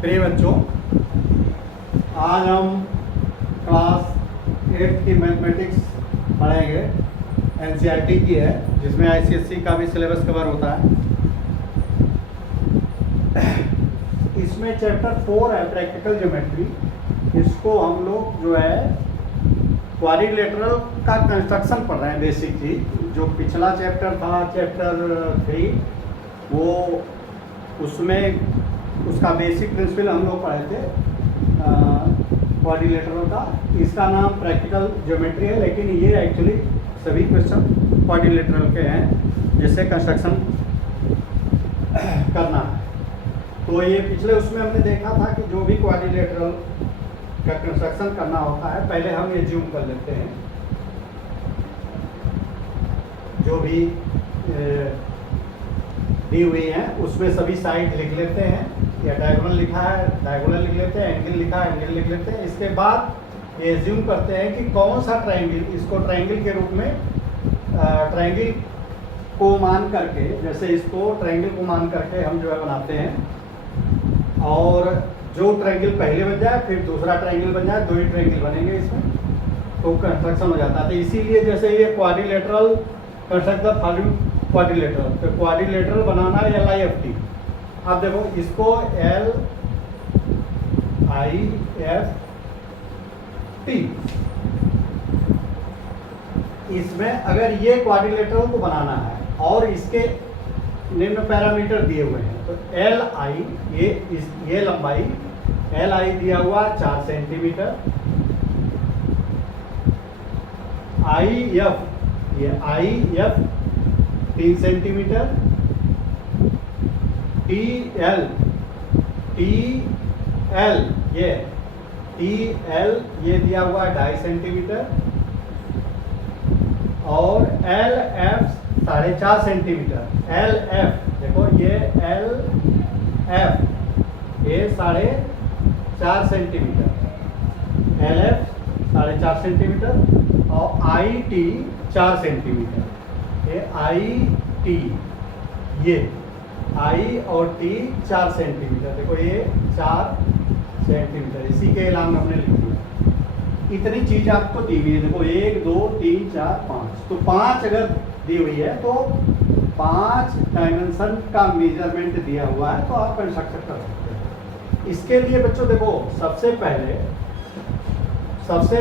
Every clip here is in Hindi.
प्रिय बच्चों, आज हम क्लास 8 की मैथमेटिक्स पढ़ेंगे। एनसीईआरटी की है, जिसमें आईसीएसई का भी सिलेबस कवर होता है। इसमें चैप्टर 4 है प्रैक्टिकल ज्योमेट्री। इसको हम लोग जो है क्वाड्रिलेटरल का कंस्ट्रक्शन पढ़ रहे हैं। बेसिक चीज जो पिछला चैप्टर था, चैप्टर 3, वो उसमें उसका बेसिक प्रिंसिपल हम लोग पढ़े थे क्वाड्रिलेटरल का। इसका नाम प्रैक्टिकल ज्योमेट्री है, लेकिन ये एक्चुअली सभी क्वेश्चन क्वाड्रिलेटरल के हैं, जिससे कंस्ट्रक्शन करना है। तो ये पिछले उसमें हमने देखा था कि जो भी क्वाड्रिलेटरल का कंस्ट्रक्शन करना होता है, पहले हम ये ज्यूम कर लेते हैं। जो भी दी हुई है उसमें सभी साइड लिख लेते हैं, या डायगोनल लिखा है डायगोनल लिख लेते हैं, एंगल लिखा है एंगल लिख लेते हैं। इसके बाद ये ज्यूम करते हैं कि कौन सा ट्रायंगल, इसको ट्रायंगल के रूप में ट्रायंगल को मान करके, जैसे इसको ट्रायंगल को मान करके हम जो है बनाते हैं। और जो ट्रायंगल पहले बन जाए, फिर दूसरा ट्रायंगल बन जाए, 2 ही ट्रायंगल बनेंगे इसमें, तो कंस्ट्रक्शन हो जाता है। तो इसीलिए जैसे ये क्वाड्रिलेटरल कंस्ट्रक्ट फॉलोइंग क्वाड्रिलेटरल, तो क्वाड्रिलेटरल बनाना है LIFT। अब देखो इसको LIFT, इसमें अगर ये क्वाड्रिलेटरल को बनाना है और इसके निम्न पैरामीटर दिए हुए हैं, तो LI, ये लंबाई LI दिया हुआ 4 सेंटीमीटर, IF, ये IF 3 सेंटीमीटर, TL ये दिया हुआ है 2.5 सेंटीमीटर, और LF 4.5 सेंटीमीटर। LF देखो, ये LF ये 4.5 सेंटीमीटर, LF 4.5 सेंटीमीटर, और IT 4 सेंटीमीटर। ये IT, ये I और T 4 सेंटीमीटर। देखो ये 4 सेंटीमीटर, इसी के अलावा हमने लिख दिया। इतनी चीज आपको दी हुई है। देखो 1 2 3 4 5, तो 5 अगर दी हुई है तो 5 डायमेंशन का मेजरमेंट दिया हुआ है, तो आप कंस्ट्रक्शन कर सकते हैं। इसके लिए बच्चों देखो, सबसे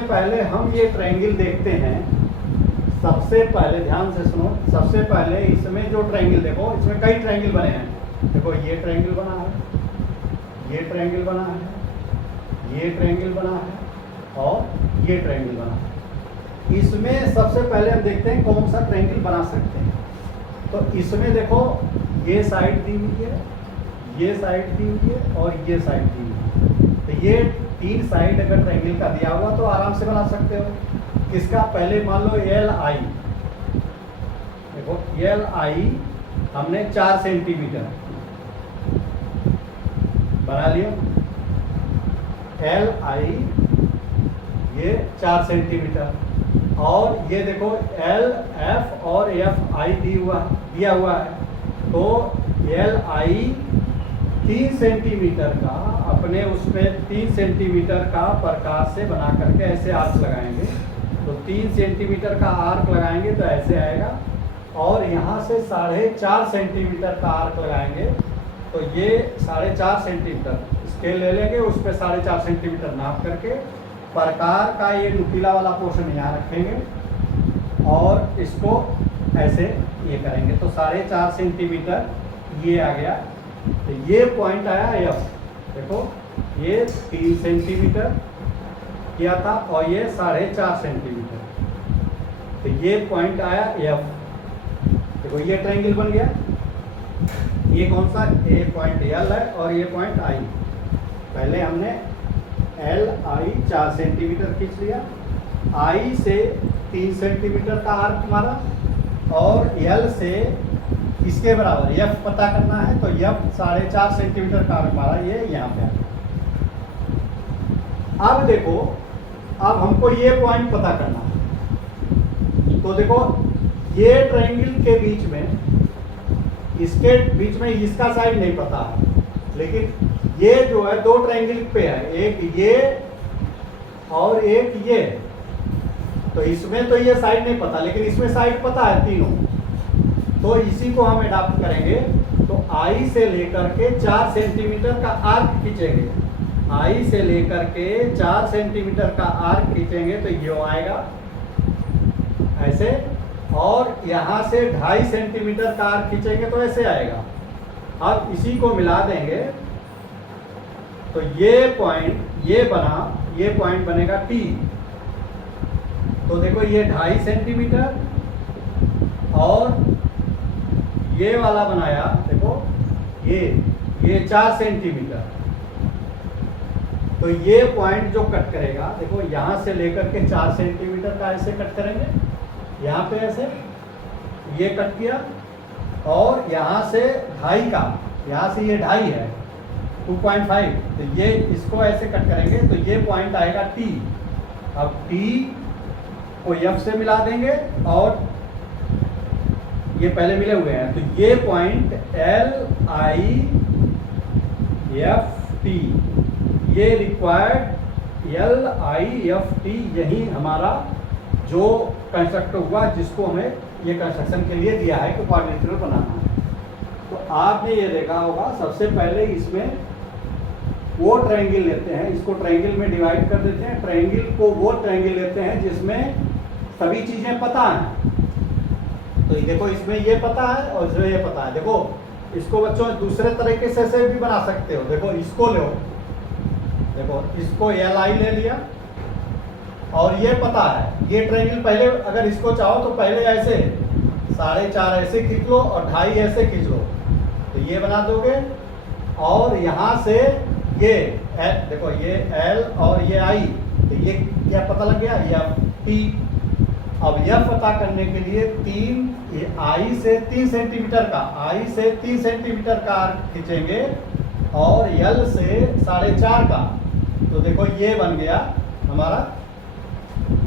पहले हम ये ट्रायंगल देखते हैं। सबसे पहले ध्यान से सुनो, सबसे पहले इसमें जो ट्रायंगल, देखो इसमें कई ट्रायंगल बने हैं। देखो ये ट्रायंगल बना है, ये ट्रायंगल बना है, ये ट्रायंगल बना है, और ये ट्रायंगल बना है। इसमें सबसे पहले हम देखते हैं कौन सा ट्रायंगल बना सकते हैं। तो इसमें देखो ये साइड दी हुई है, ये साइड दी हुई है, और ये साइड दी हुई है। तो ये 3 साइड अगर ट्रायंगल का दिया हुआ तो आराम से बना सकते हो। किसका, पहले मान लो LI, देखो LI हमने 4 सेंटीमीटर बना लिया। LI ये 4 सेंटीमीटर, और ये देखो LF और FI दिया हुआ है। तो LI 3 सेंटीमीटर का, अपने उसमें 3 सेंटीमीटर का प्रकाश से बना करके ऐसे आर्क लगाएंगे। तो 3 सेंटीमीटर का आर्क लगाएंगे तो ऐसे आएगा, और यहाँ से 4.5 सेंटीमीटर का आर्क लगाएंगे तो ये 4.5 सेंटीमीटर स्केल ले लेंगे, उस पर 4.5 सेंटीमीटर नाप करके प्रकार का ये नुकीला वाला पोर्शन यहाँ रखेंगे, और इसको ऐसे ये करेंगे तो 4.5 सेंटीमीटर ये आ गया। तो ये पॉइंट आया F। देखो ये 3 सेंटीमीटर किया था, और ये 4.5 सेंटीमीटर, तो ये पॉइंट आया F। देखो ये ट्रायंगल बन गया। ये कौन सा, ये पॉइंट L है, और ये पॉइंट I। पहले हमने LI 4 सेंटीमीटर खींच लिया, I से 3 सेंटीमीटर का आर्क मारा, और L से इसके बराबर F पता करना है, तो F 4.5 सेंटीमीटर का आर्क मारा, ये यहाँ पे। अब देखो, अब हमको ये पॉइंट पता करना है। तो देखो ये ट्रायंगल के बीच में, इसके बीच में इसका साइड नहीं पता है, लेकिन ये जो है दो ट्रायंगल पे है, एक ये और एक ये। तो इसमें तो ये साइड नहीं पता, लेकिन इसमें साइड पता है तीनों। तो इसी को हम अडॉप्ट करेंगे। तो आई से लेकर के 4 सेंटीमीटर का आर्क खींचेंगे, आई से लेकर के 4 सेंटीमीटर का आर्क खींचेंगे तो ये आएगा ऐसे, और यहाँ से 2.5 सेंटीमीटर का आर्क खींचेंगे तो ऐसे आएगा। अब इसी को मिला देंगे तो ये पॉइंट ये बना, ये पॉइंट बनेगा टी। तो देखो ये 2.5 सेंटीमीटर और ये वाला बनाया, देखो ये 4 सेंटीमीटर। तो ये पॉइंट जो कट करेगा, देखो यहाँ से लेकर के 4 सेंटीमीटर का ऐसे कट करेंगे, यहाँ पे ऐसे ये कट किया, और यहाँ से 2.5 का, यहाँ से ये 2.5 है 2.5, तो ये इसको ऐसे कट करेंगे तो ये पॉइंट आएगा टी। अब टी को एफ से मिला देंगे, और ये पहले मिले हुए हैं, तो ये point L I F T, ये required L I F T, यही हमारा जो कंस्ट्रक्ट हुआ जिसको हमें ये कंस्ट्रक्शन के लिए दिया है कि क्वाड्रिलेटरल बनाना है। तो आपने ये देखा होगा, सबसे पहले इसमें वो ट्रायंगल लेते हैं, इसको ट्रायंगल में डिवाइड कर देते हैं, ट्रायंगल को वो ट्रायंगल लेते हैं जिसमें सभी चीज़ें पता हैं। तो देखो इसमें ये पता है और इसमें ये पता है। देखो इसको बच्चों दूसरे तरीके से भी बना सकते हो। देखो इसको लो, देखो इसको एल आई ले लिया और ये पता है, ये ट्रायंगल पहले अगर इसको चाहो तो पहले ऐसे 4.5 ऐसे खींच लो और 2.5 ऐसे खींच लो, तो ये बना दोगे। और यहाँ से ये देखो ये एल और ये आई, तो ये क्या पता लग गया, यह टी। अब यह पता करने के लिए आई से 3 सेंटीमीटर का, आई से 3 सेंटीमीटर का आर्क खींचेंगे और एल से 4.5 का। तो देखो ये बन गया हमारा,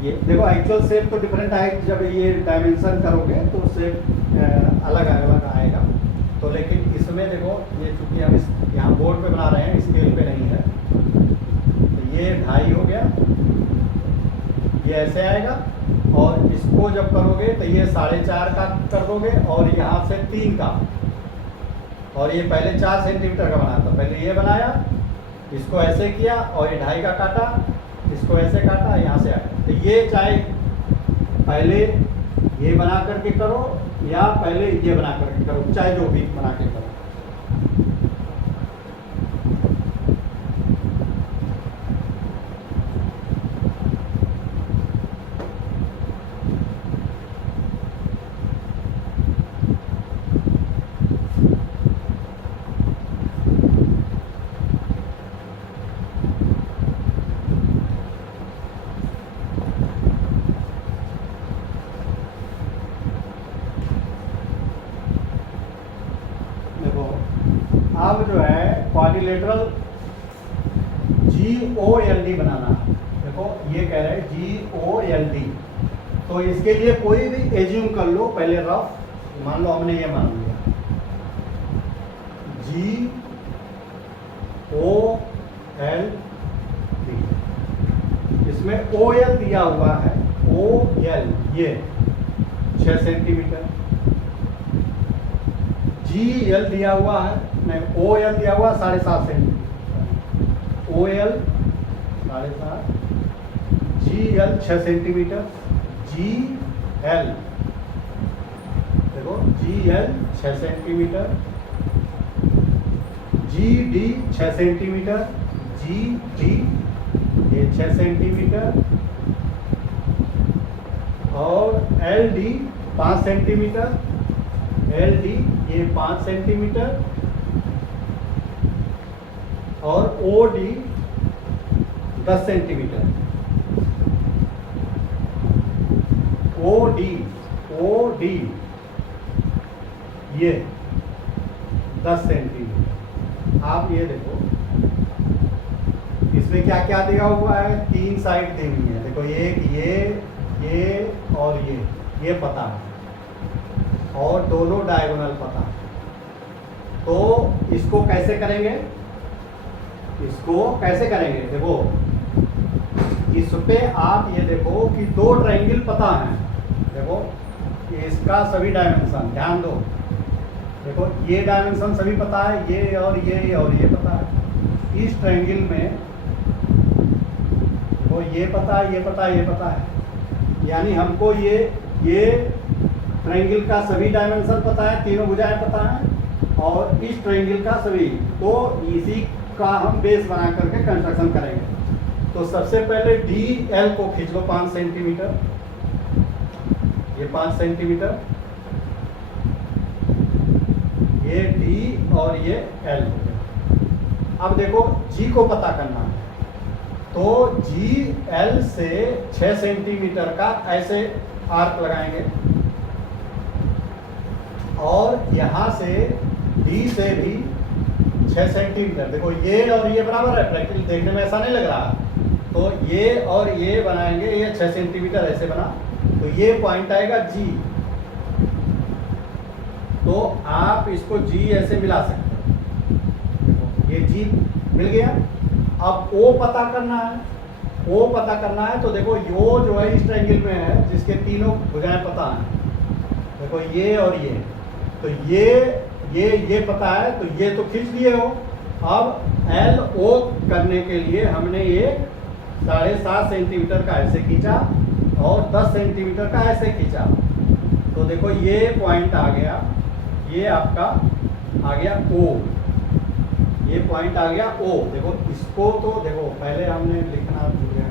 ये देखो एक्चुअल शेप तो डिफरेंट आएगा, जब ये डायमेंशन करोगे तो शेप अलग अलग आएगा। तो लेकिन इसमें देखो ये चूंकि हम यहाँ बोर्ड पे बना रहे हैं, स्केल पे नहीं है, तो ये 2.5 हो गया, ये ऐसे आएगा। और इसको जब करोगे तो ये 4.5 का कर दोगे और यहाँ से 3 का, और ये पहले 4 सेंटीमीटर का बनाया था, पहले ये बनाया, इसको ऐसे किया और ये 2.5 का काटा, इसको ऐसे काटा, यहाँ से आया। तो ये चाहे पहले ये बना करके करो या पहले ये बना करके करो, चाहे जो भी बना के करो। अब जो है क्वाड्रिलेटरल GOLD बनाना है। देखो ये कह रहे हैं GOLD, तो इसके लिए कोई भी एज्यूम कर लो, पहले रफ मान लो, हमने ये मान लिया GOLD। इसमें OL दिया हुआ है, OL ये 6 सेंटीमीटर, GL दिया हुआ है, नहीं OL दिया हुआ 7.5 centimetre, OL 7.5, GL 6 centimetre, GL देखो GL 6 centimetre, GD 6 centimetre, GD ये 6 सेंटीमीटर, और LD 5 सेंटीमीटर, LD ये 5 सेंटीमीटर, और OD 10 सेंटीमीटर, OD ये 10 सेंटीमीटर। आप ये देखो इसमें क्या क्या दिया हुआ है, 3 साइड दी हुई है। देखो एक ये और ये पता है, और दोनों डायगोनल पता है। तो इसको कैसे करेंगे, इसको कैसे करेंगे, देखो इस पे आप ये देखो कि दो ट्रायंगल पता है, देखो इसका सभी डायमेंशन ध्यान दो, देखो ये डायमेंशन सभी पता है, ये और ये पता है। इस ट्रायंगल में वो ये पता है, ये पता है, ये पता है, यानी हमको ये ट्रायंगल का सभी डायमेंशन पता है, तीनों भुजाएं पता है, और इस ट्रायंगल का सभी, तो इसी का हम बेस बना करके कंस्ट्रक्शन करेंगे। तो सबसे पहले डी एल को खींच लो 5 सेंटीमीटर, ये 5 सेंटीमीटर, ये डी और ये एल हो गया। अब देखो जी को पता करना है, तो जी एल से 6 सेंटीमीटर का ऐसे आर्क लगाएंगे, और यहाँ से डी से भी 6 सेंटीमीटर, देखो ये और ये बराबर है, प्रैक्टिकल देखने में ऐसा नहीं लग रहा, तो ये और ये बनाएंगे, ये 6 सेंटीमीटर ऐसे बना, तो ये पॉइंट आएगा जी, तो आप इसको जी ऐसे मिला सकते हो, ये जी मिल गया। अब ओ पता करना है, ओ पता करना है, तो देखो यो जो है इस ट्रायंगल में है, जिसके तीनों भुजाएं पता है, देखो ये और ये, तो ये पता है, तो ये तो खींच दिए हो। अब एल ओ करने के लिए हमने ये 7.5 सेंटीमीटर का ऐसे खींचा और 10 सेंटीमीटर का ऐसे खींचा, तो देखो ये पॉइंट आ गया, ये आपका आ गया ओ, ये पॉइंट आ गया ओ। देखो इसको तो देखो पहले हमने लिखना भूल गया,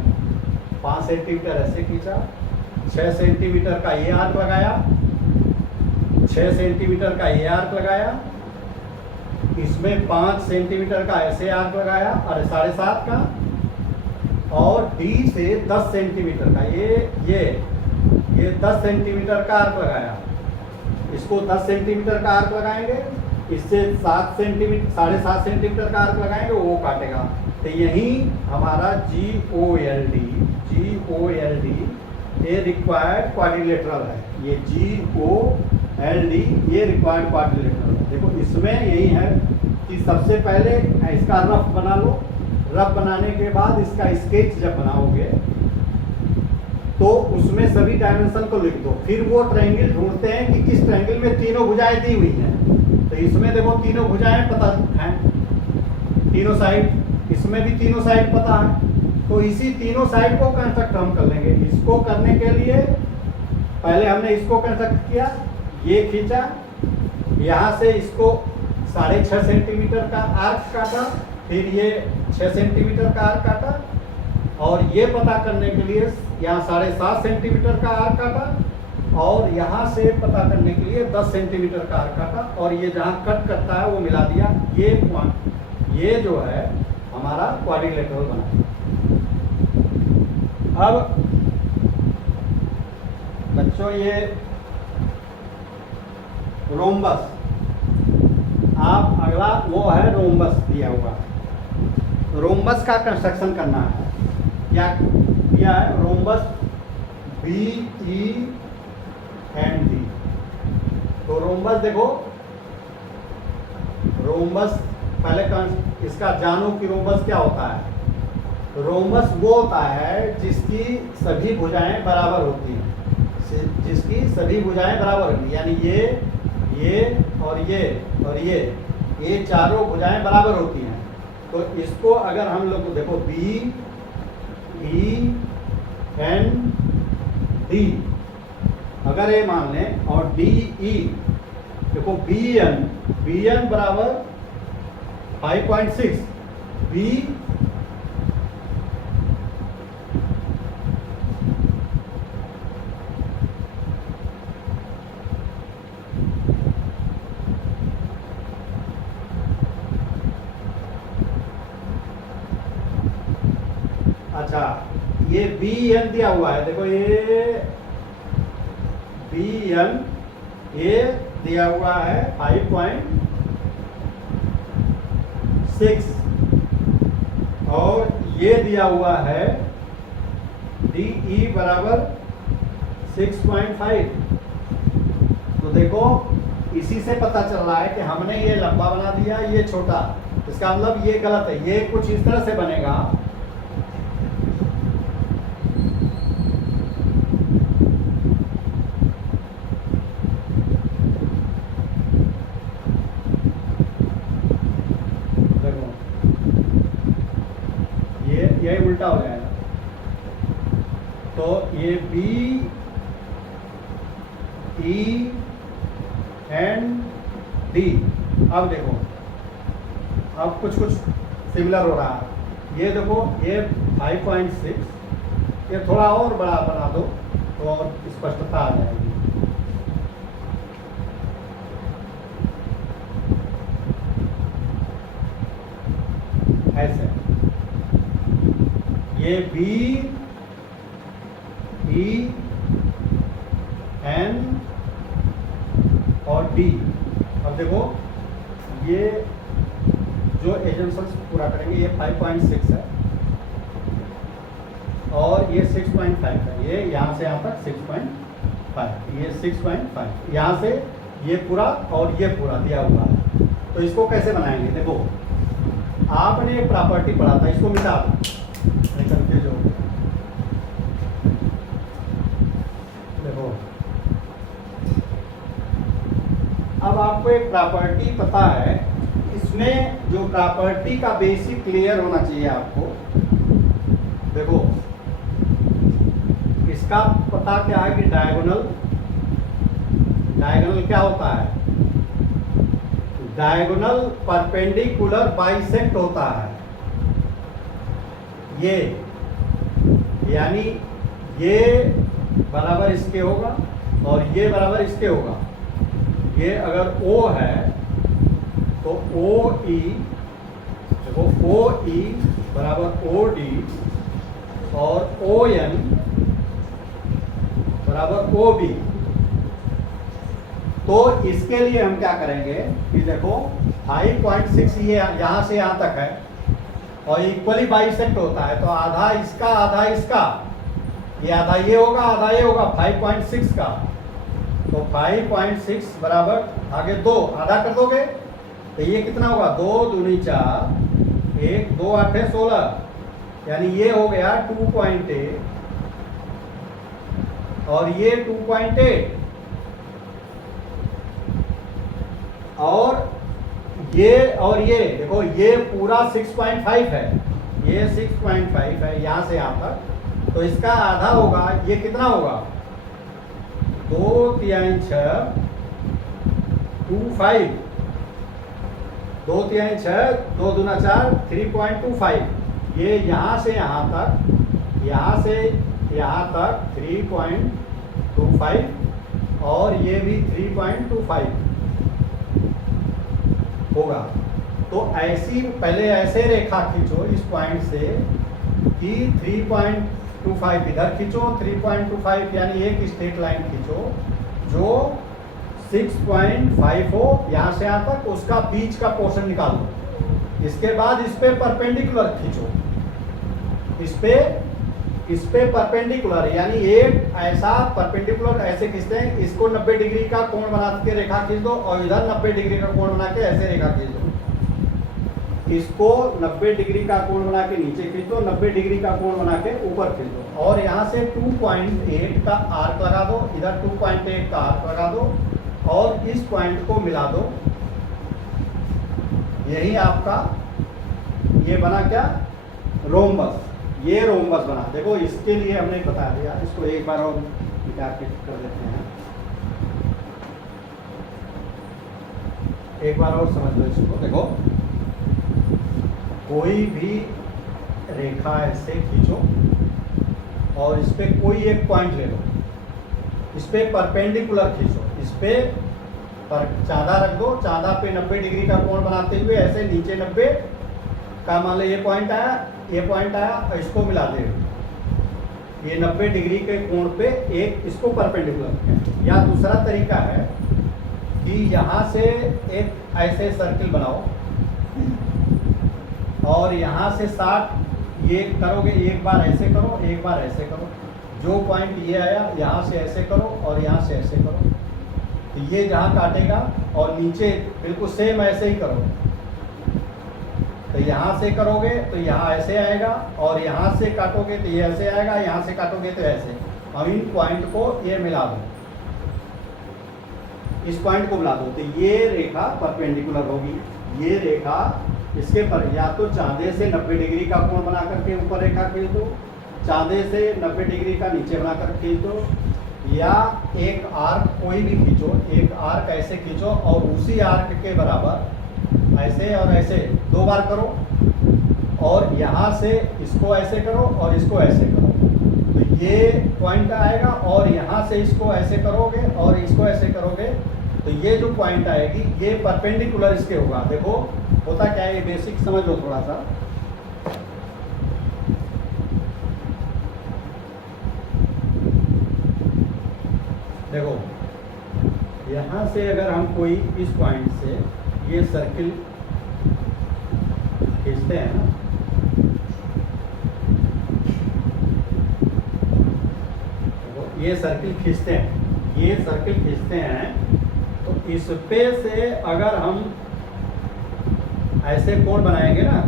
5 सेंटीमीटर ऐसे खींचा, 6 सेंटीमीटर का ये आर्क लगाया, 6 सेंटीमीटर का ये आर्क लगाया, इसमें 5 सेंटीमीटर का ऐसे आर्क लगाया, अरे 7.5 का, और डी से 10 सेंटीमीटर का ये 10 सेंटीमीटर का आर्क लगाया, इसको 10 सेंटीमीटर का आर्क लगाएंगे, इससे 7 सेंटीमीटर 7.5 सेंटीमीटर का आर्क लगाएंगे, वो काटेगा, तो यही हमारा GOLD ये रिक्वायर्ड क्वाड्रिलेटरल है, ये GOLD ये रिक्वायर्ड क्वाड्रिलेटरल है। देखो इसमें यही है कि सबसे पहले इसका रफ बना लो, रफ बनाने के बाद इसका स्केच जब बनाओगे तो उसमें सभी डायमेंशन को लिख दो, फिर वो ट्रायंगल ढूंढते हैं कि किस ट्रायंगल में तीनों भुजाएं दी हुई हैं, तो इसमें देखो तीनों भुजाएं पता हैं, तीनों साइड, इसमें भी तीनों साइड पता है, तो इसी तीनों साइड को कंस्ट्रक्ट हम कर लेंगे। इसको करने के लिए पहले हमने इसको कंस्ट्रक्ट किया, ये खींचा, यहाँ से इसको 6.5 सेंटीमीटर का आर्क काटा, फिर ये 6 सेंटीमीटर का आर्क काटा, और ये पता करने के लिए यहाँ 7.5 सेंटीमीटर का आर्क काटा, और यहाँ से पता करने के लिए 10 सेंटीमीटर का आर्क काटा, और ये जहाँ कट करता है वो मिला दिया, ये पॉइंट, ये जो है हमारा क्वाड्रिलेटरल बना। अब बच्चों ये रोम्बस, आप अगला वो है रोम्बस दिया हुआ, रोम्बस का कंस्ट्रक्शन करना है, क्या दिया है, रोम्बस BEND, तो रोम्बस देखो, रोम्बस पहले इसका जानो कि रोम्बस क्या होता है। रोम्बस वो होता है जिसकी सभी भुजाएं बराबर होती हैं, जिसकी सभी भुजाएं बराबर होती हैं, यानी ये और ये चारों भुजाएं बराबर होती हैं। तो इसको अगर हम लोग देखो BEND, अगर ये मान लें, और DE, देखो BN बराबर 5.6, B अच्छा, ये BN दिया हुआ है, देखो ये BN ये दिया हुआ है 5.6, और ये दिया हुआ है DE बराबर 6.5। तो देखो इसी से पता चल रहा है कि हमने ये लंबा बना दिया, ये छोटा, तो इसका मतलब ये गलत है, ये कुछ इस तरह से बनेगा। देखो ये उल्टा हो जाएगा। तो ये बी ई एंड डी, अब देखो अब कुछ सिमिलर हो रहा है। ये देखो ये 5.6, ये थोड़ा और बड़ा बना दो तो और स्पष्टता आ जाएगी। ऐसे ये बी ई एन और डी। अब देखो ये जो एजम्पशंस पूरा करेंगे, ये 5.6 है और ये 6.5 है। ये यहाँ से यहाँ तक 6.5, ये 6.5, यहाँ से ये पूरा और ये पूरा दिया हुआ है। तो इसको कैसे बनाएंगे? देखो आपने एक प्रॉपर्टी पढ़ा था, इसको मिटा दो, कंफ्यूज हो गया। देखो अब आपको एक प्रॉपर्टी पता है, इसमें जो प्रॉपर्टी का बेसिक क्लियर होना चाहिए आपको। देखो इसका पता क्या है कि डायगोनल क्या होता है? डायगोनल परपेंडिकुलर बाइसेक्ट होता है। ये यानी ये बराबर इसके होगा और ये बराबर इसके होगा। ये अगर O है तो OE, देखो OE बराबर OD और ON बराबर OB। तो इसके लिए हम क्या करेंगे कि देखो 5.6 ये यहाँ से यहाँ तक है और इक्वली बाइसेक्ट होता है, तो आधा इसका आधा इसका, ये आधा ये होगा आधा ये होगा 5.6 का। तो 5.6 बराबर आगे 2 आधा कर दोगे तो ये कितना होगा? 2 दूनी 4, 1 2 8 16, यानी ये हो गया 2.8 और ये 2.8 और ये देखो ये पूरा 6.5 है, ये 6.5 है यहाँ से यहाँ तक। तो इसका आधा होगा, ये कितना होगा? 2 3 6 25, 2 3 6 2 दूना 4 3.25। ये यहाँ से यहाँ तक, यहाँ से यहाँ तक 3.25 और ये भी 3.25 होगा। तो ऐसी पहले ऐसे रेखा खींचो इस पॉइंट से कि 3.25 इधर खींचो, 3.25 यानी एक स्ट्रेट लाइन खींचो जो 6.5 हो यहाँ से यहाँ तक, उसका बीच का पोर्शन निकाल लो। इसके बाद इस पे परपेंडिकुलर खींचो, इस पे परपेंडिकुलर यानी एक ऐसा परपेंडिकुलर ऐसे खींचते हैं, इसको 90 डिग्री का कोण बना के रेखा खींच दो और इधर 90 डिग्री का कोण बना के ऐसे रेखा खींच दो। इसको 90 डिग्री का कोण बना के नीचे खींच दो, 90 डिग्री का कोण बना के ऊपर खींच दो और यहाँ से 2.8 का आर्क लगा दो, इधर 2.8 का आर्क लगा दो और इस पॉइंट को मिला दो। यही आपका ये बना क्या? रोम्बस। ये रोम्बस बना। देखो इसके लिए हमने बता दिया, इसको एक बार और कर देते हैं, एक बार और समझ लो इसको। देखो कोई भी रेखा ऐसे खींचो और इस पे कोई एक पॉइंट ले लो, इस पे परपेंडिकुलर खींचो, इस पे पर चांदा रख दो, चांदा पे 90 डिग्री का कोण बनाते हुए ऐसे नीचे 90 का मान लो ये पॉइंट आया, ये पॉइंट आया और इसको मिला दे। ये 90 डिग्री के कोण पे एक इसको परपेंडिकुलर। या दूसरा तरीका है कि यहाँ से एक ऐसे सर्किल बनाओ और यहाँ से 60 ये करोगे, एक बार ऐसे करो एक बार ऐसे करो, जो पॉइंट ये आया यहाँ से ऐसे करो और यहाँ से ऐसे करो, तो ये जहाँ काटेगा और नीचे बिल्कुल सेम ऐसे ही करो। तो यहाँ से करोगे तो यहाँ ऐसे आएगा, और यहाँ से काटोगे तो ये ऐसे आएगा, यहाँ से काटोगे तो ऐसे। अब इन पॉइंट को ये मिला दो, इस पॉइंट को मिला दो, तो ये रेखा परपेंडिकुलर होगी। ये रेखा इसके पर या तो चांदे से 90 डिग्री का कोण बना करके ऊपर रेखा खींच दो, चांदे से 90 डिग्री का नीचे बनाकर खींच दो, या एक आर्क कोई भी खींचो, एक आर्क ऐसे खींचो और उसी आर्क के बराबर ऐसे और ऐसे 2 बार करो, और यहाँ से इसको ऐसे करो और इसको ऐसे करो, तो ये पॉइंट आएगा। और यहाँ से इसको ऐसे करोगे और इसको ऐसे करोगे, तो ये जो पॉइंट आएगी ये परपेंडिकुलर इसके होगा। देखो होता क्या है, ये बेसिक समझ लो थोड़ा सा। देखो यहाँ से अगर हम कोई इस पॉइंट से ये सर्किल खींचते हैं ना, देखो ये सर्किल खींचते हैं, ये सर्किल खींचते हैं, तो इस पे से अगर हम ऐसे कोण बनाएंगे ना,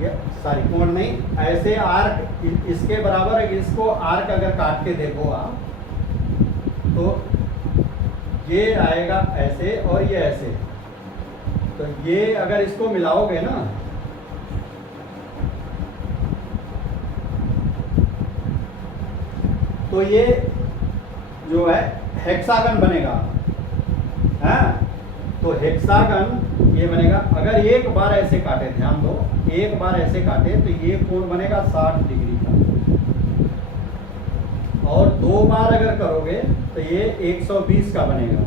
ये सॉरी कोण नहीं, ऐसे आर्क इसके बराबर, इसको आर्क अगर काट के देखो आप, तो ये आएगा ऐसे और ये ऐसे, तो ये अगर इसको मिलाओगे ना, तो ये जो है हेक्सागन बनेगा, है। तो हेक्सागन ये बनेगा। अगर एक बार ऐसे काटे, ध्यान दो, एक बार ऐसे काटे तो ये कोण बनेगा 60 डिग्री का, और 2 बार अगर करोगे तो ये 120 का बनेगा,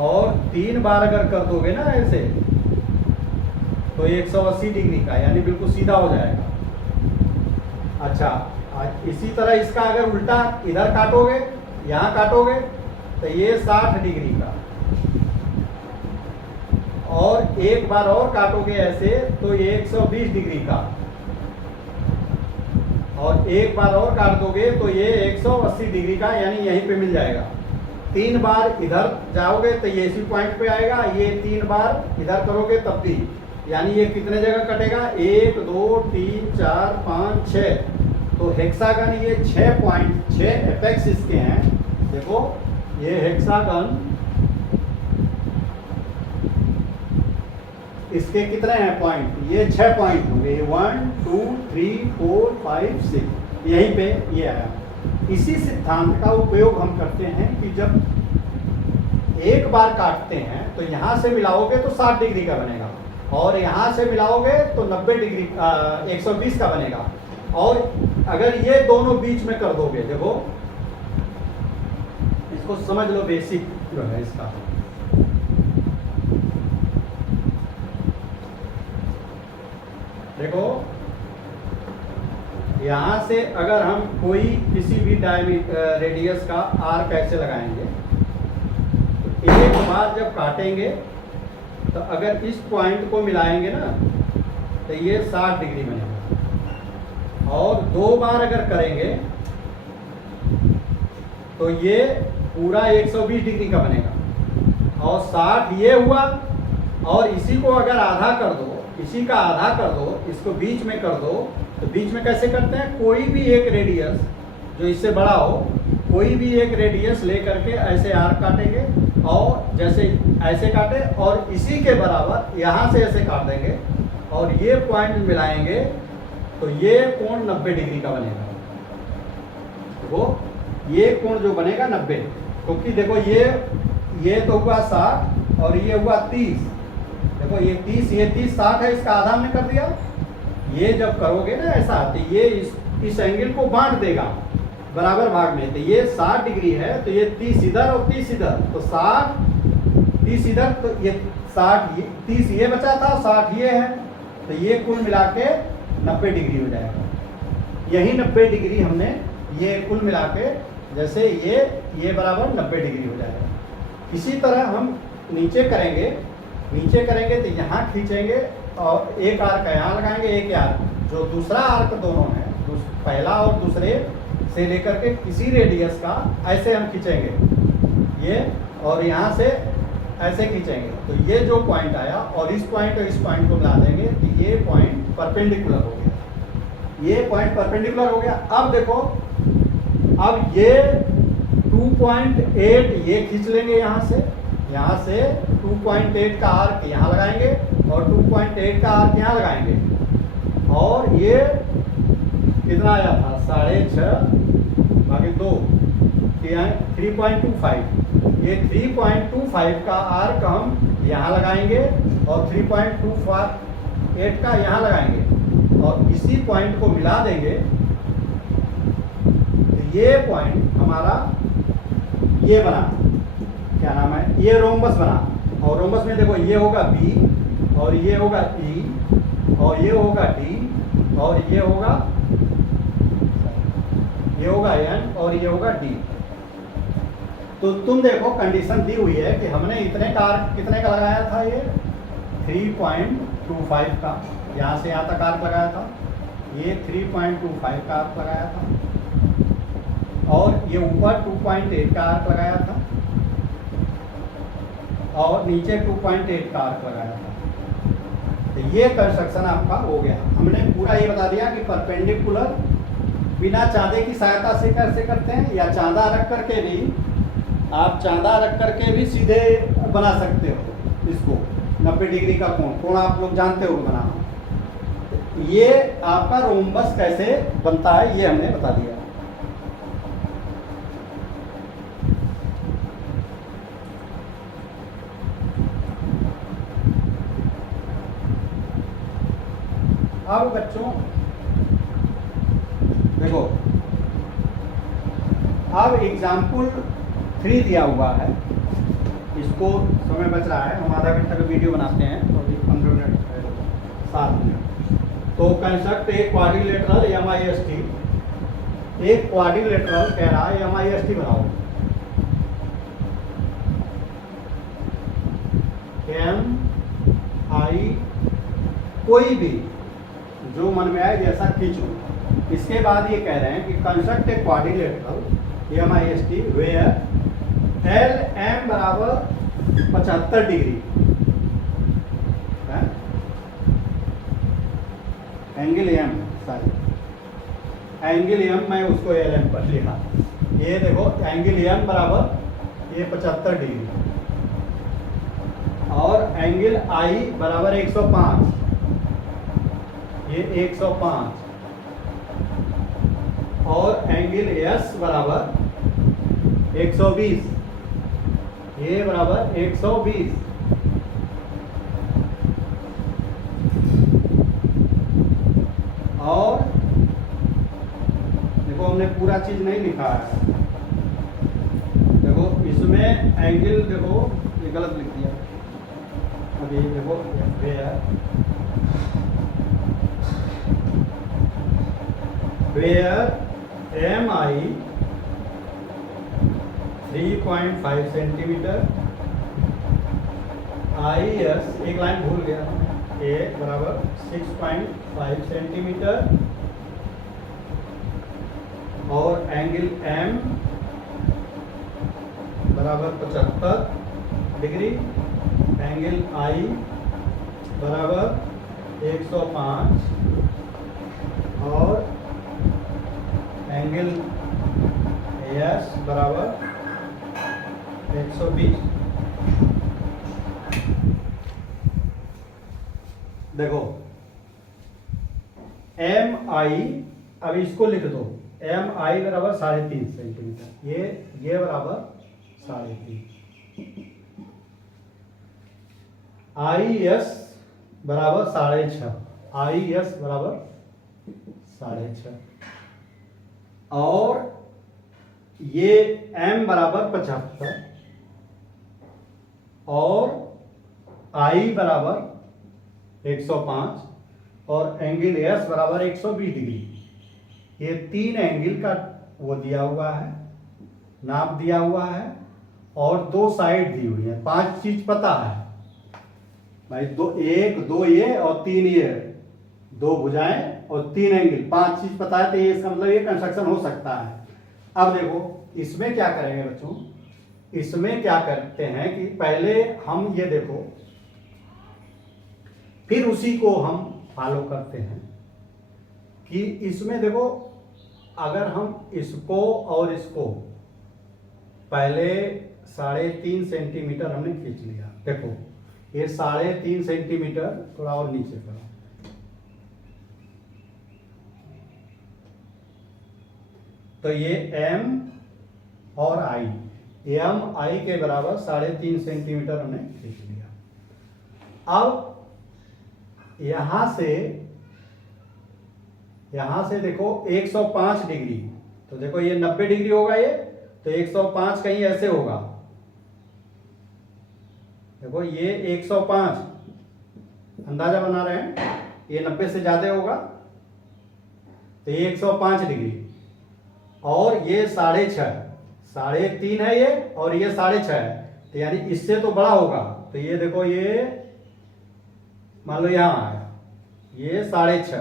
और 3 बार अगर कर दोगे ना ऐसे तो 180 डिग्री का, यानी बिल्कुल सीधा हो जाएगा। अच्छा, इसी तरह इसका अगर उल्टा इधर काटोगे, यहाँ काटोगे, तो ये 60 डिग्री का, और एक बार और काटोगे ऐसे तो ये 120 डिग्री का, और एक बार और काट दोगे तो ये 180 डिग्री का, यानी यहीं पे मिल जाएगा। 3 बार इधर जाओगे तो ये इसी पॉइंट पे आएगा, ये 3 बार इधर करोगे तब भी, यानी ये कितने जगह कटेगा, 1 2 3 4 5 6, तो हेक्सागन ये 6 पॉइंट, 6 एपेक्स इसके हैं। देखो ये हेक्सागन, इसके कितने हैं पॉइंट, ये 6 पॉइंट होंगे, 1 2 3 4 5 6, यहीं पे ये आया। इसी सिद्धांत का उपयोग हम करते हैं कि जब एक बार काटते हैं तो यहाँ से मिलाओगे तो 60 डिग्री का बनेगा, और यहाँ से मिलाओगे तो 90 डिग्री 120 का बनेगा, और अगर ये दोनों बीच में कर दोगे, देखो इसको समझ लो, बेसिक जो है इसका। देखो यहाँ से अगर हम कोई किसी भी रेडियस का आर्क ऐसे लगाएंगे, तो एक बार जब काटेंगे तो अगर इस पॉइंट को मिलाएंगे ना तो ये 60 डिग्री बनेगा, और 2 बार अगर करेंगे तो ये पूरा 120 डिग्री का बनेगा, और 60 ये हुआ, और इसी को अगर आधा कर दो, इसी का आधा कर दो, इसको बीच में कर दो, तो बीच में कैसे करते हैं, कोई भी एक रेडियस जो इससे बड़ा हो, कोई भी एक रेडियस ले करके ऐसे आर्क काटेंगे, और जैसे ऐसे काटे और इसी के बराबर यहाँ से ऐसे काट देंगे, और ये पॉइंट मिलाएंगे तो ये कोण 90 डिग्री का बनेगा। वो ये कोण जो बनेगा 90, क्योंकि देखो ये तो हुआ 60 और ये हुआ 30, देखो ये 30 ये 30 60 है, इसका आधा हमने कर दिया। ये जब करोगे ना ऐसा, तो ये इस एंगल को बांट देगा बराबर भाग में, तो ये 60 डिग्री है, तो ये 30 इधर और 30 इधर, तो 60 30 इधर, तो ये 60 30 ये बचा था, 60 ये है, तो ये कुल मिला के 90 डिग्री हो जाएगा। यही 90 डिग्री हमने ये कुल मिला के, जैसे ये बराबर 90 डिग्री हो जाएगा। इसी तरह हम नीचे करेंगे तो यहाँ खींचेंगे और एक आर्क यहाँ लगाएंगे, एक आर्क जो दूसरा आर्क दोनों है, पहला और दूसरे से लेकर के किसी रेडियस का ऐसे हम खींचेंगे ये, और यहाँ से ऐसे खींचेंगे तो ये जो पॉइंट आया और इस पॉइंट को मिला देंगे तो ये पॉइंट परपेंडिकुलर हो गया, ये पॉइंट परपेंडिकुलर हो गया। अब देखो, अब ये 2.8 ये खींच लेंगे यहाँ से 2.8 का आर्क यहाँ लगाएंगे और 2.8 का आर्क यहाँ लगाएंगे और ये कितना आया था 6.5 भागे 2 3.25, ये 3.25 का आर्क हम यहाँ लगाएंगे और 3.28 का यहाँ लगाएंगे और इसी पॉइंट को मिला देंगे तो ये पॉइंट हमारा ये बना, क्या नाम है, ये रोम्बस बना। और रोम्बस में देखो ये होगा बी और ये होगा ई और ये होगा डी और ये होगा एन और ये होगा डी। तो तुम देखो कंडीशन दी हुई है कि हमने इतने का आर्क कितने का लगाया था, ये 3.25 का, यहाँ से यहाँ तक आर्क लगाया था, ये 3.25 का आर्क लगाया था और ये ऊपर 2.8 का आर्क लगाया था और नीचे 2.8 का आर्क लगाया था। तो ये कंस्ट्रक्शन आपका हो गया। हमने पूरा ये बता दिया कि परपेंडिकुलर बिना चांदे की सहायता से कैसे करते हैं, या चांदा रख करके भी, आप चांदा रख करके भी सीधे बना सकते हो इसको। 90 डिग्री का कोण आप लोग जानते हो बनाना। ये आपका रोम्बस कैसे बनता है ये हमने बता दिया। अब बच्चों देखो, अब एग्जाम्पल 3 दिया हुआ है, इसको समय बच रहा है, हम आधा घंटा का वीडियो बनाते हैं तो अभी 15 मिनट 7 मिनट। तो कंस्ट्रक्ट एक क्वाड्रिलेटरल MIST, एक क्वाड्रिलेटरल कह रहा है MIST बनाओ, MI कोई भी जो मन में आए जैसा खींचो। इसके बाद ये कह रहे हैं कि construct a quadrilateral MIST where LM बराबर 75 degree, angle M, sorry angle M मैं उसको LM पर लिखा। ये देखो एंगल M बराबर ये 75 डिग्री और एंगल I बराबर 105, ये 105 और एंगल S बराबर 120, ये बराबर 120। और देखो हमने पूरा चीज नहीं लिखा है, देखो इसमें एंगल, देखो ये गलत लिख दिया, अभी देखो वेयर MI 3.5 सेंटीमीटर, IS एक लाइन भूल गया, A बराबर 6.5 सेंटीमीटर और एंगल M बराबर 75 डिग्री, एंगल I बराबर 105 और एंगल S बराबर 120। देखो MI, अब इसको लिख दो, MI बराबर 3.5 सेंटीमीटर, ये बराबर 3.5, IS बराबर 6.5, IS बराबर 6.5 और ये M बराबर 75 और I बराबर 105 और एंगल S बराबर 120 डिग्री। ये 3 एंगल का वो दिया हुआ है, नाप दिया हुआ है और 2 साइड दी हुई है। 5 चीज पता है भाई, 2 ये और 3 ये, 2 भुजाएं और 3 एंगल, 5 चीज पता है, तो ये इसका मतलब ये कंस्ट्रक्शन हो सकता है। अब देखो इसमें क्या करेंगे बच्चों, इसमें क्या करते हैं कि पहले हम ये देखो, फिर उसी को हम फॉलो करते हैं कि इसमें देखो, अगर हम इसको और इसको पहले 3.5 सेंटीमीटर हमने खींच लिया, देखो ये 3.5 सेंटीमीटर, थोड़ा और नीचे करो, तो ये M और I, M I के बराबर 3.5 सेंटीमीटर हमने खींच लिया। अब यहां से देखो 105 डिग्री, तो देखो ये 90 डिग्री होगा, ये तो 105 कहीं ऐसे होगा, देखो ये 105 अंदाजा बना रहे हैं, ये 90 से ज्यादा होगा, तो ये 105 डिग्री, और ये 3.5 है ये, और ये 6.5 है, तो यानी इससे तो बड़ा होगा, तो ये देखो ये मान लो यहां आया, ये 6.5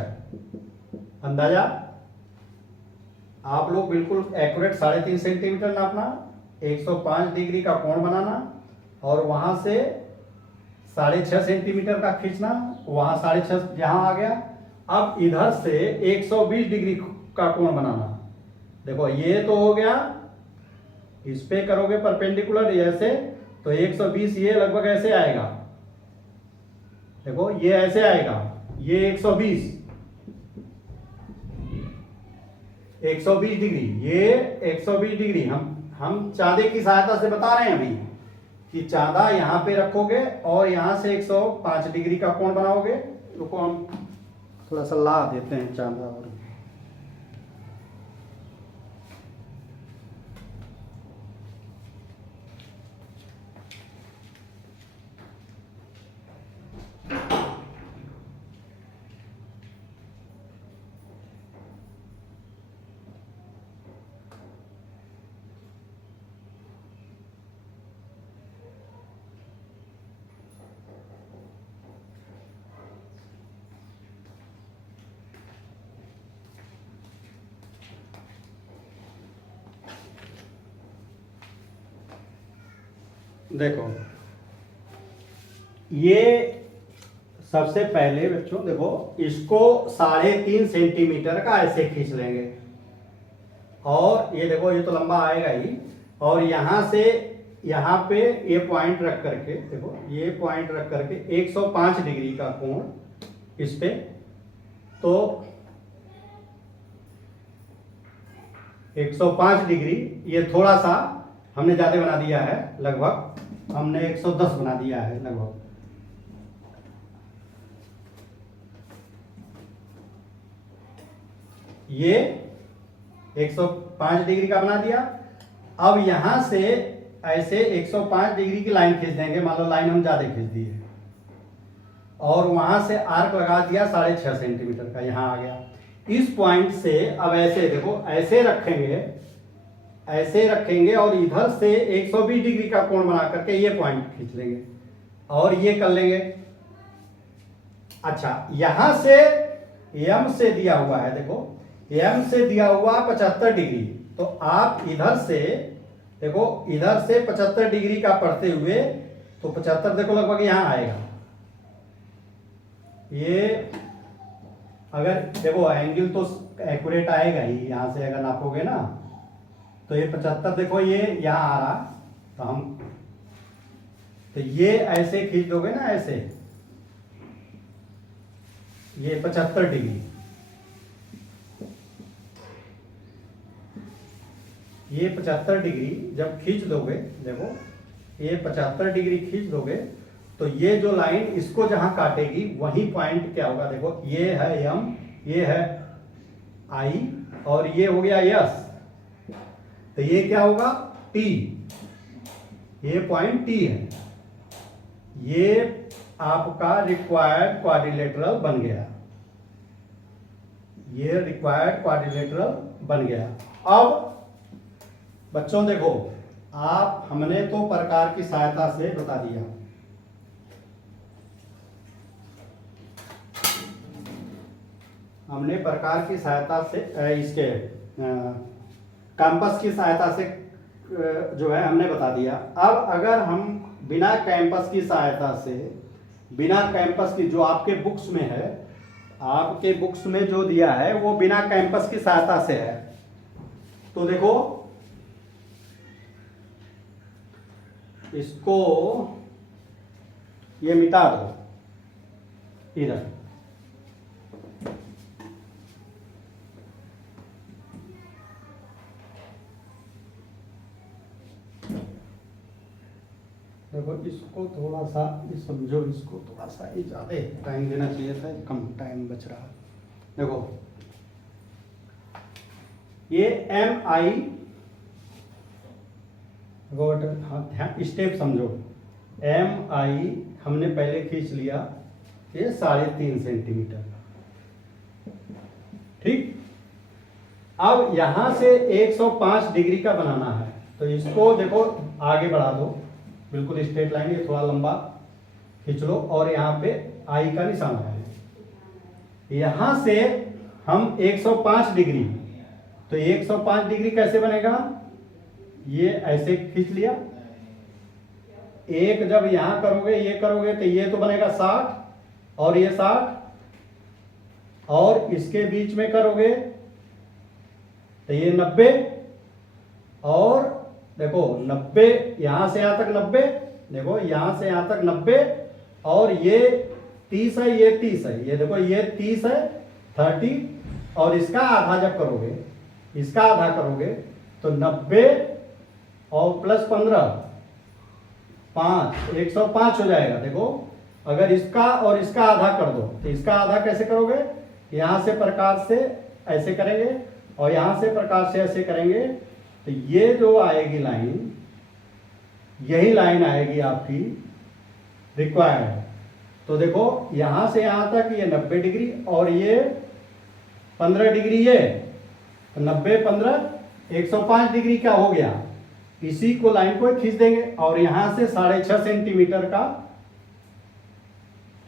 अंदाजा। आप लोग बिल्कुल एक्यूरेट 3.5 सेंटीमीटर नापना, 105 डिग्री का कोण बनाना, और वहां से 6.5 सेंटीमीटर का खींचना, वहां 6.5 जहां आ गया। अब इधर से 120 डिग्री का कोण बनाना, देखो ये तो हो गया, इस पे करोगे परपेंडिकुलर ऐसे, तो 120 ये लगभग ऐसे आएगा, देखो ये ऐसे आएगा, ये 120 डिग्री, ये 120 डिग्री। हम चांदे की सहायता से बता रहे हैं अभी कि चांदा यहां पे रखोगे और यहां से 105 डिग्री का कोण बनाओगे। रुको हम थोड़ा सा ला देते हैं चांदा, और देखो ये सबसे पहले बच्चों देखो, इसको 3.5 सेंटीमीटर का ऐसे खींच लेंगे, और ये देखो ये तो लंबा आएगा ही, और यहां से यहां पे ये पॉइंट रख करके, देखो ये पॉइंट रख करके 105 डिग्री का कोण इस पे, तो 105 डिग्री, ये थोड़ा सा हमने ज्यादा बना दिया है, लगभग हमने 110 बना दिया है लगभग। ये 105 डिग्री का बना दिया। अब यहां से ऐसे 105 डिग्री की लाइन खींच देंगे, मान लो लाइन हम ज्यादा खींच दिए, और वहां से आर्क लगा दिया 6.5 सेंटीमीटर का, यहां आ गया। इस पॉइंट से अब ऐसे देखो, ऐसे रखेंगे और इधर से 120 डिग्री का कोण बना करके ये पॉइंट खींच लेंगे और ये कर लेंगे। अच्छा, यहां से एम से दिया हुआ है, देखो एम से दिया हुआ 75 डिग्री, तो आप इधर से देखो, इधर से 75 डिग्री का पढ़ते हुए, तो 75 देखो लगभग यहां आएगा। ये अगर देखो एंगल तो एक्यूरेट आएगा ही, यहां से अगर नापोगे ना, तो ये 75 देखो ये यहां आ रहा, तो ये ऐसे खींच दोगे ना, ऐसे ये 75 डिग्री, ये 75 डिग्री जब खींच दोगे, देखो ये 75 डिग्री खींच दोगे, तो ये जो लाइन इसको जहां काटेगी वही पॉइंट क्या होगा, देखो ये है एम, ये है आई, और ये हो गया यस, तो ये क्या होगा टी, ये पॉइंट टी है। ये आपका रिक्वायर्ड क्वाड्रिलेटरल बन गया, ये रिक्वायर्ड क्वाड्रिलेटरल बन गया। अब बच्चों देखो, हमने तो प्रकार की सहायता से बता दिया, हमने प्रकार की सहायता से इसके कंपास की सहायता से जो है हमने बता दिया। अब अगर हम बिना कैंपस की सहायता से, बिना कैंपस की जो आपके बुक्स में है, आपके बुक्स में जो दिया है वो बिना कैंपस की सहायता से है। तो देखो इसको ये मिटा दो इधर। देखो इसको थोड़ा सा ये समझो, इसको थोड़ा सा ये ज़्यादा टाइम देना चाहिए था, कम टाइम बच रहा। देखो ये MI गॉट, हाँ स्टेप समझो। MI हमने पहले खींच लिया ये 3.5 सेंटीमीटर, ठीक। अब यहां से 105 डिग्री का बनाना है, तो इसको देखो आगे बढ़ा दो, बिल्कुल स्ट्रेट लाइन, ये थोड़ा लंबा खींच लो और यहाँ पे आई का निशान लगा लो। यहां से हम 105 डिग्री, तो 105 डिग्री कैसे बनेगा, ये ऐसे खींच लिया, एक जब यहां करोगे ये करोगे तो ये तो बनेगा 60 और ये 60, और इसके बीच में करोगे तो ये 90, और देखो 90 यहां से यहां तक 90, देखो यहां से यहां तक 90, और ये 30 है, ये 30 है, ये देखो ये 30 है 30, और इसका आधा जब करोगे, इसका आधा करोगे तो 90 और प्लस 15 5 105 हो जाएगा। देखो अगर इसका और इसका आधा कर दो तो इसका आधा कैसे करोगे, यहां से प्रकार से ऐसे करेंगे और यहां से प्रकार से ऐसे करेंगे, तो ये जो आएगी लाइन, यही लाइन आएगी आपकी रिक्वायर्ड। तो देखो यहां से यहां तक ये 90 डिग्री और ये 15 डिग्री, ये तो 90 15 105 डिग्री का हो गया। इसी को लाइन को खींच देंगे और यहां से 6.5 सेंटीमीटर का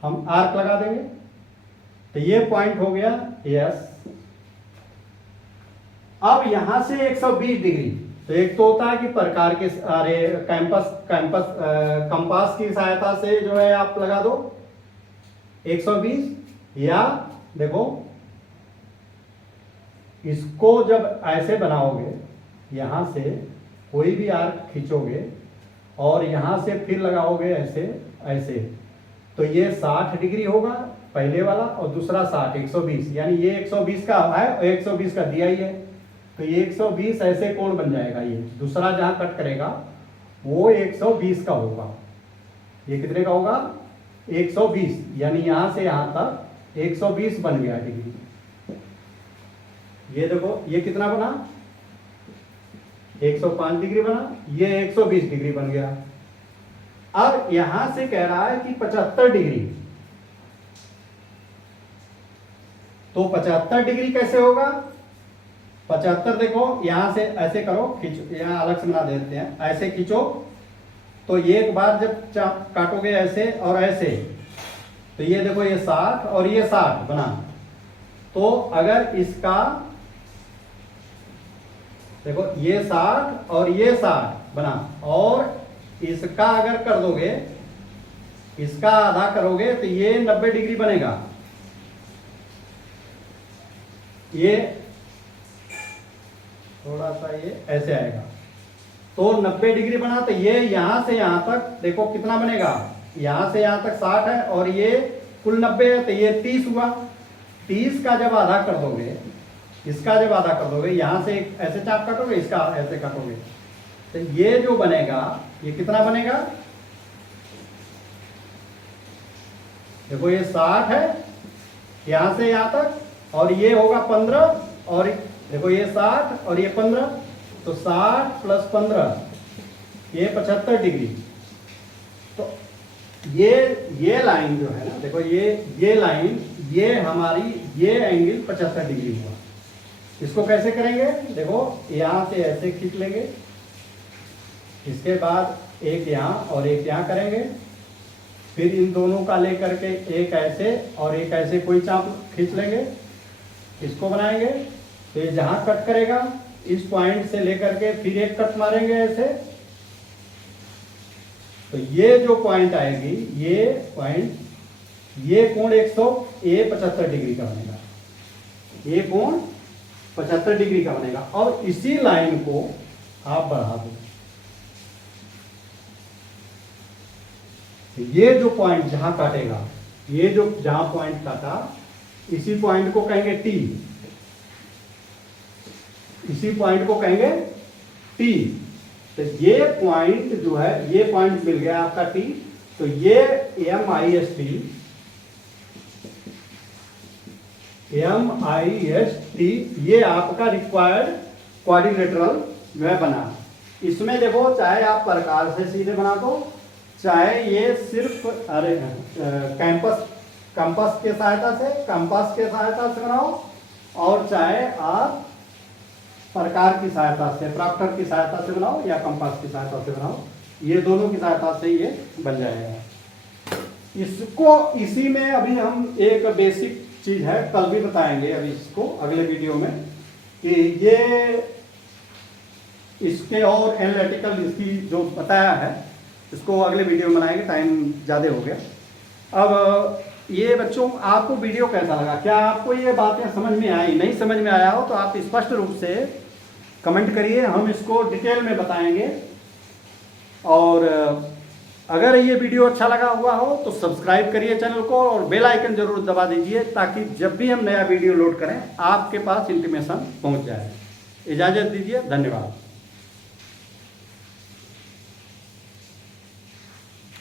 हम आर्क लगा देंगे, तो ये पॉइंट हो गया यस। अब यहां से 120 डिग्री, तो एक तो होता है कि प्रकार के अरे कंपास की सहायता से जो है आप लगा दो 120, या देखो इसको जब ऐसे बनाओगे, यहां से कोई भी आर्क खींचोगे और यहां से फिर लगाओगे ऐसे ऐसे, तो ये 60 डिग्री होगा पहले वाला और दूसरा 60 120, यानी ये 120 का है और 120 का दिया ही है, तो ये 120 ऐसे कोण बन जाएगा। ये दूसरा जहां कट करेगा वो 120 का होगा। ये कितने का होगा 120, यानी यहां से यहां तक 120 बन गया डिग्री। ये देखो ये कितना बना 105 डिग्री बना, ये 120 डिग्री बन गया। अब यहां से कह रहा है कि 75 डिग्री, तो 75 डिग्री कैसे होगा, 75 देखो यहां से ऐसे करो, खींचो, यहां अलग से बना देते हैं, ऐसे खींचो, तो एक बार जब काटोगे ऐसे और ऐसे, तो ये देखो ये 60 और ये 60 बना। तो अगर इसका देखो ये 60 और ये 60 बना, और इसका अगर कर दोगे, इसका आधा करोगे तो ये 90 डिग्री बनेगा। ये थोड़ा सा ये ऐसे आएगा, तो 90 डिग्री बना, तो ये यहां से यहां तक देखो कितना बनेगा, यहां से यहां तक 60 है और ये कुल 90 है, तो ये 30 हुआ। 30 का जब आधा कर दोगे, इसका जब आधा कर दोगे, यहां से ऐसे चाप काटोगे, इसका ऐसे काटोगे, तो ये जो बनेगा ये कितना बनेगा, देखो ये 60 है यहां से यहां तक, और ये होगा 15, और देखो ये 60 और ये 15, तो 60 प्लस 15 ये 75 डिग्री। तो ये लाइन जो है ना, देखो ये लाइन, ये हमारी ये एंगल 75 डिग्री हुआ। इसको कैसे करेंगे, देखो यहां से ऐसे खींच लेंगे, इसके बाद एक यहां और एक यहां करेंगे, फिर इन दोनों का लेकर के एक ऐसे और एक ऐसे कोई चाप खींच लेंगे, इसको बनाएंगे, तो ये जहां कट करेगा इस पॉइंट से लेकर के फिर एक कट मारेंगे ऐसे, तो ये जो पॉइंट आएगी, ये पॉइंट, ये कोण 75 डिग्री का बनेगा, ये कोण 75 डिग्री का बनेगा। और इसी लाइन को आप बढ़ा दो, ये जो पॉइंट जहां काटेगा, ये जो जहां पॉइंट काटा, इसी पॉइंट को कहेंगे टी, इसी पॉइंट को कहेंगे टी। तो ये पॉइंट जो है, ये पॉइंट मिल गया आपका टी, तो ये MIST ये आपका रिक्वायर्ड क्वाड्रिलेटरल जो है बना। इसमें देखो, चाहे आप प्रकार से सीधे बना दो, चाहे ये सिर्फ कंपास के सहायता से बनाओ, और चाहे आप प्रकार की सहायता से, प्रॉक्टर की सहायता से बनाओ या कंपास की सहायता से बनाओ, ये दोनों की सहायता से ये बन जाएगा। इसको इसी में अभी हम एक बेसिक चीज है, कल भी बताएंगे, अभी इसको अगले वीडियो में, कि ये इसके और एनालिटिकल इसकी जो बताया है, इसको अगले वीडियो में बनाएंगे, टाइम ज़्यादा हो गया। अब ये बच्चों, आपको वीडियो कैसा लगा? क्या आपको ये बातें समझ में आई? नहीं समझ में आया हो तो आप स्पष्ट रूप से कमेंट करिए, हम इसको डिटेल में बताएंगे। और अगर ये वीडियो अच्छा लगा हुआ हो तो सब्सक्राइब करिए चैनल को, और बेल आइकन जरूर दबा दीजिए, ताकि जब भी हम नया वीडियो लोड करें आपके पास इंटीमेशन पहुंच जाए। इजाज़त दीजिए, धन्यवाद।